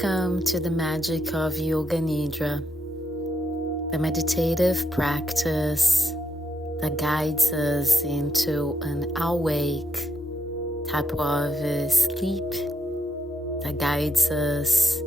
Welcome to the magic of Yoga Nidra, the meditative practice that guides us into an awake type of sleep, that guides us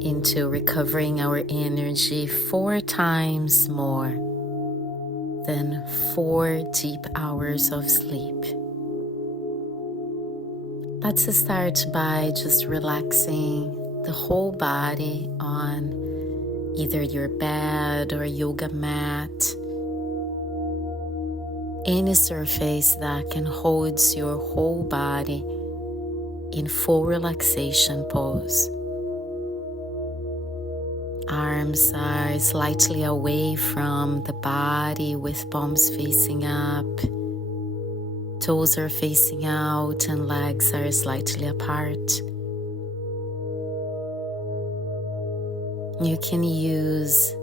into recovering our energy 4 times more than 4 deep hours of sleep. Let's start by just relaxing the whole body on either your bed or yoga mat, any surface that can hold your whole body in full relaxation pose. Arms are slightly away from the body with palms facing up. Toes are facing out and legs are slightly apart. You can use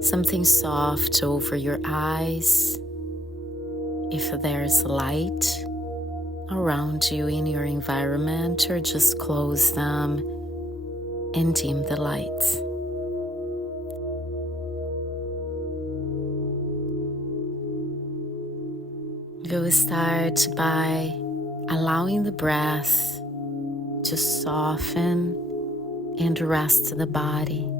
something soft over your eyes if there's light around you in your environment, or just close them and dim the lights. We'll start by allowing the breath to soften and rest the body.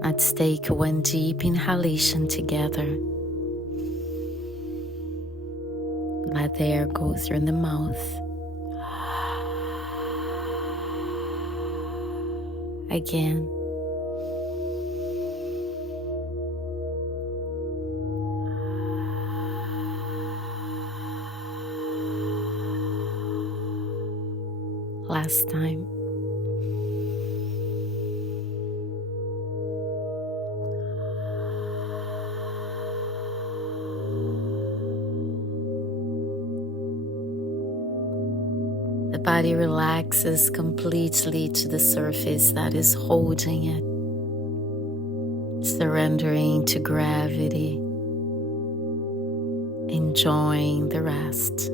Let's take one deep inhalation together. Let the air go through the mouth. Again. Last time. The body relaxes completely to the surface that is holding it, surrendering to gravity, enjoying the rest.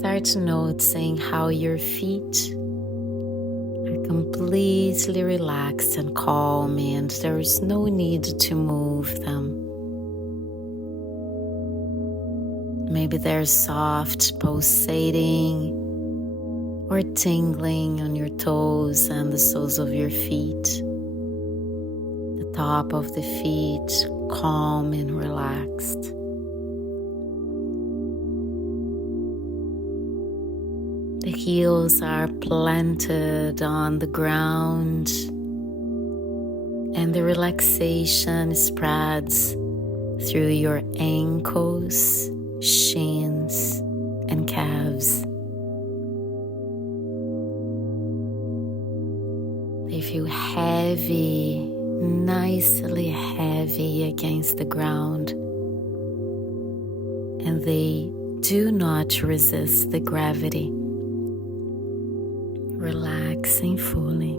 Start noticing how your feet are completely relaxed and calm, and there is no need to move them. Maybe they're soft, pulsating, or tingling on your toes and the soles of your feet. The top of the feet calm and relaxed. The heels are planted on the ground, and the relaxation spreads through your ankles, shins, and calves. They feel heavy, nicely heavy against the ground, and they do not resist the gravity. Relaxing fully.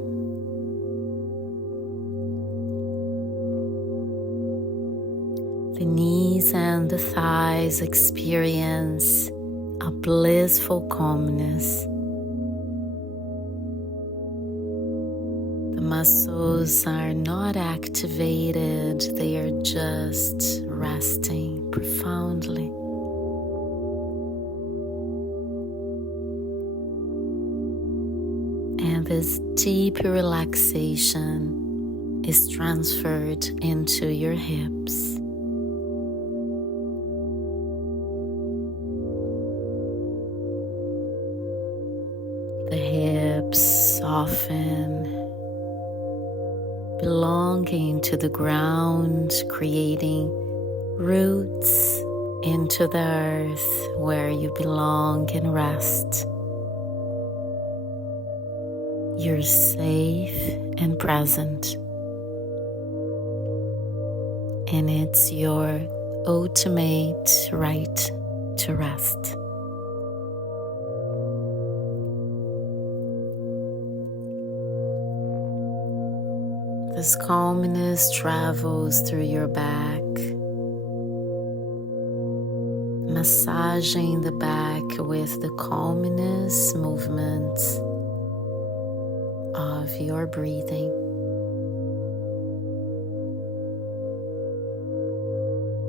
The knees and the thighs experience a blissful calmness. The muscles are not activated, they are just resting profoundly. And this deep relaxation is transferred into your hips. The hips soften, belonging to the ground, creating roots into the earth where you belong and rest. You're safe and present, and it's your ultimate right to rest. This calmness travels through your back, massaging the back with the calmness movements of your breathing.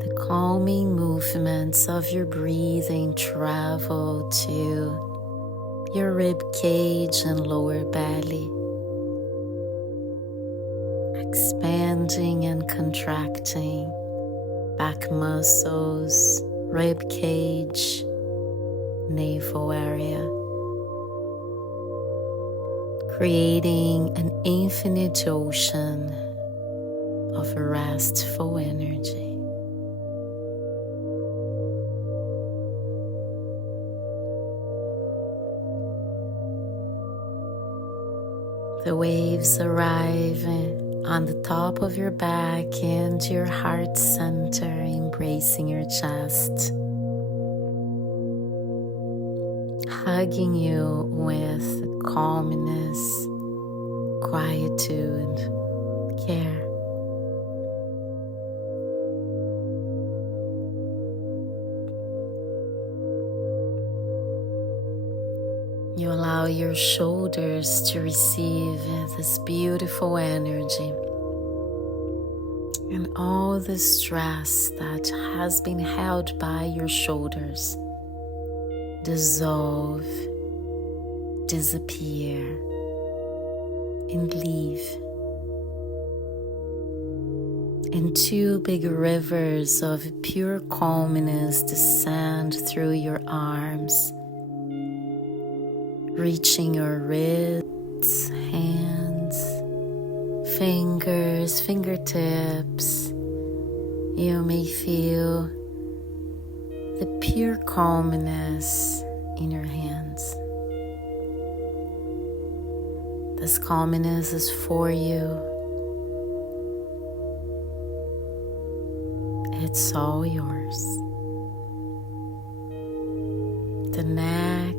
The calming movements of your breathing travel to your rib cage and lower belly, expanding and contracting back muscles, rib cage, navel area, creating an infinite ocean of restful energy. The waves arrive on the top of your back and your heart center, embracing your chest, hugging you with calmness, quietude, care. You allow your shoulders to receive this beautiful energy, and all the stress that has been held by your shoulders dissolve, disappear, and leave. And two big rivers of pure calmness descend through your arms, reaching your wrists, hands, fingers, fingertips. You may feel the pure calmness in your hands. This calmness is for you. It's all yours. The neck,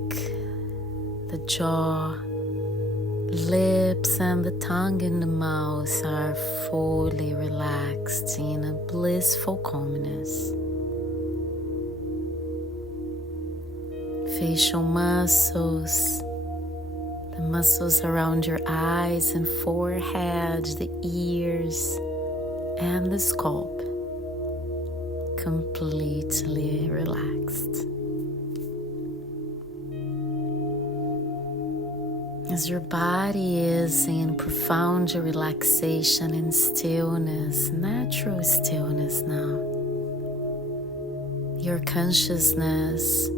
the jaw, lips, and the tongue and the mouth are fully relaxed in a blissful calmness. Facial muscles, the muscles around your eyes and forehead, the ears, and the scalp, completely relaxed. As your body is in profound relaxation and stillness, natural stillness now, your consciousness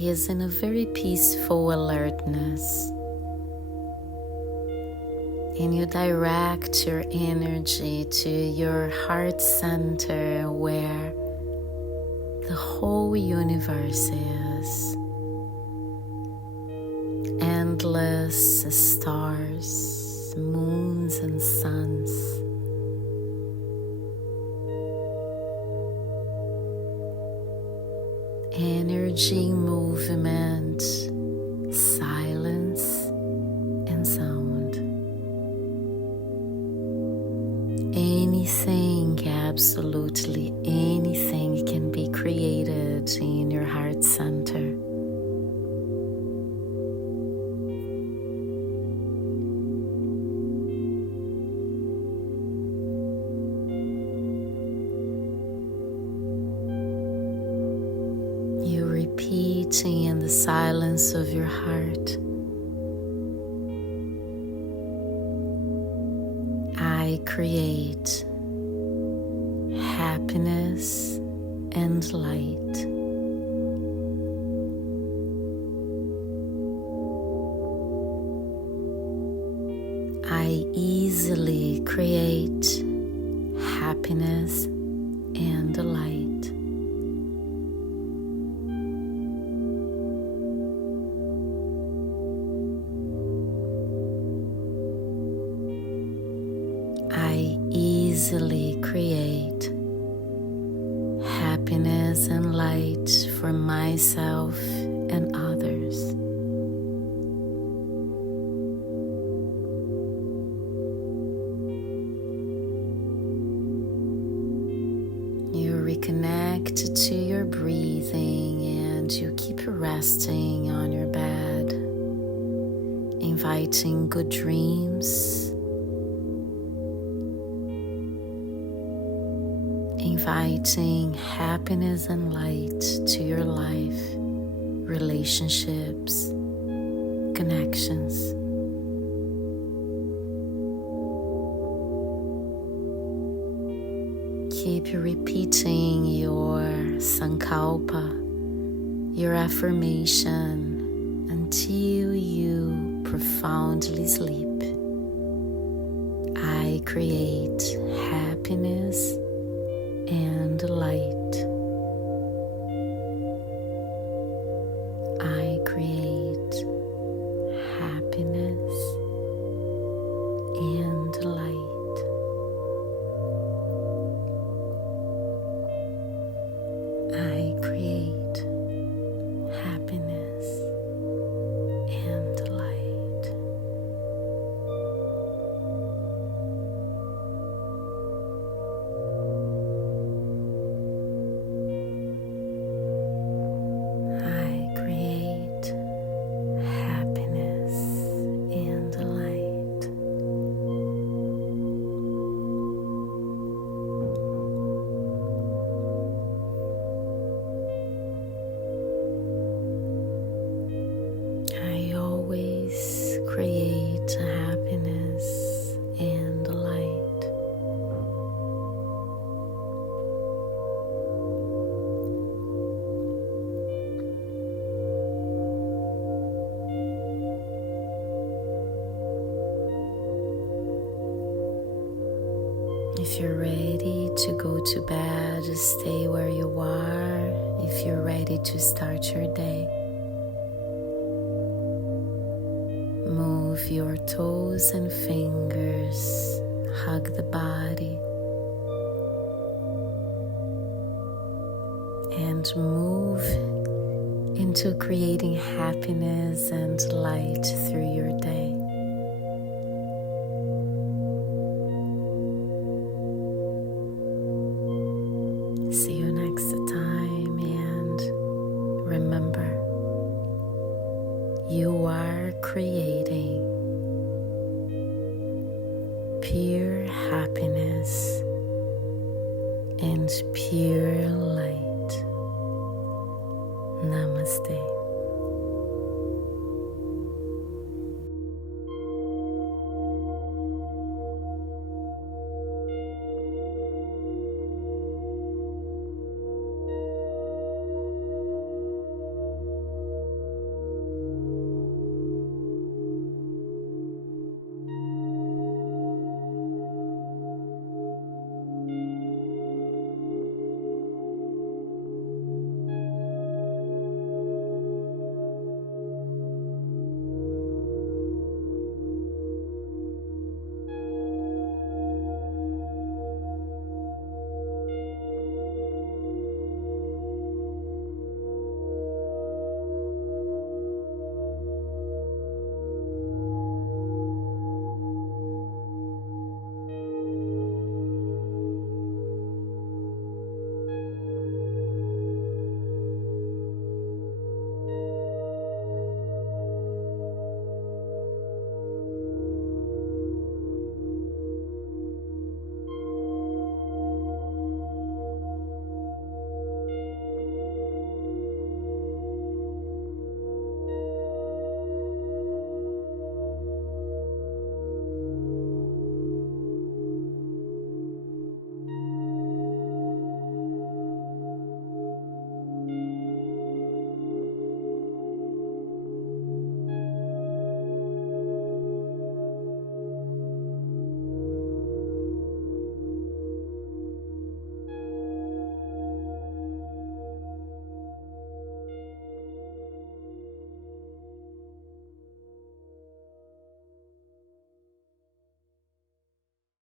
is in a very peaceful alertness, and you direct your energy to your heart center where the whole universe is. Endless stars, moons, and suns. Energy, movement, silence, and sound. Anything, absolutely anything can be created in your heart center. Repeating in the silence of your heart, I create happiness and light. I easily create happiness and light. I easily create happiness and light for myself and others. You reconnect connected to your breathing, and you keep resting on your bed, inviting good dreams, inviting happiness and light to your life, relationships, connections. Keep repeating your sankalpa, your affirmation, until you profoundly sleep. I create happiness and light. I create happiness and light. I create happiness and light. I create happiness and light. I always create happiness and light. If you're ready to go to bed, stay where you are. If you're ready to start your day, move your toes and fingers, hug the body, and move into creating happiness and light through your day. See you next time, and remember, you are creating pure happiness and pure light. Namaste.